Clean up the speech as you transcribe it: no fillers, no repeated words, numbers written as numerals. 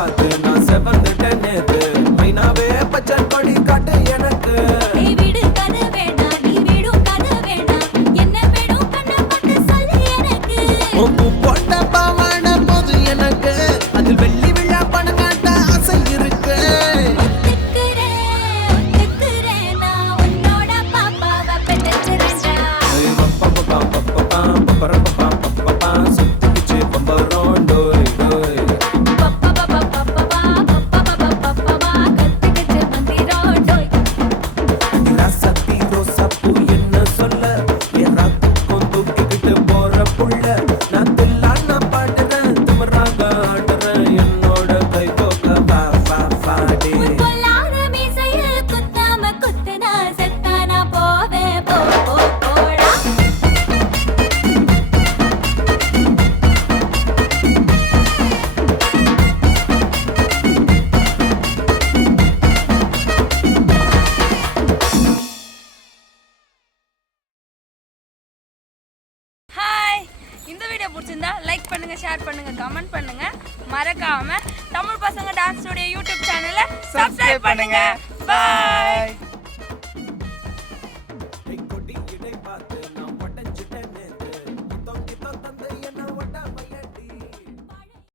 பார்த்து நான் செவந்துட்டேன் நேத்து மைனாவே பச்சை கொடி காட்டு எனக்கு வீடு கதை வேணா நீ வீடும் கதை வேணா என்ன வேணும் கண்ண பார்த்து சொல்லு எனக்கு உப்பு போட்ட பாவாட போது எனக்கு அதில் வெள்ளி விழா பணம் காட்ட ஆசை இருக்கு ஒத்துக்கிறேன் நான் உன்னோட பாப்பாவை பெற்றுக்கிறேன்டா சுத்திச்சு பம்பரோம் டோய் டோய் கத்துக்கிச்சு மந்திரம் டோய் ராசத்தி ரோசாப்பூ என்ன சொல்ல என் ராத்துக்கும் தூக்கிக்கிட்டு போற புள்ள நான் தில்லான பாடுறேன் திமிராக ஆடுறேன் என்னோட கை தோக்க வா வா வாடே பொல்லாத மீசையில் குத்தாம குத்துனா செத்தானா போவேன் போடா ஹாய், இந்த வீடியோ பிடிச்சிருந்தா லைக் பண்ணுங்க, ஷேர் பண்ணுங்க, கமெண்ட் பண்ணுங்க. மறக்காம தமிழ் பசங்க டான்ஸ் ஸ்டுடியோ யூடியூப் சேனலை சப்ஸ்கிரைப் பண்ணுங்க. பாய்.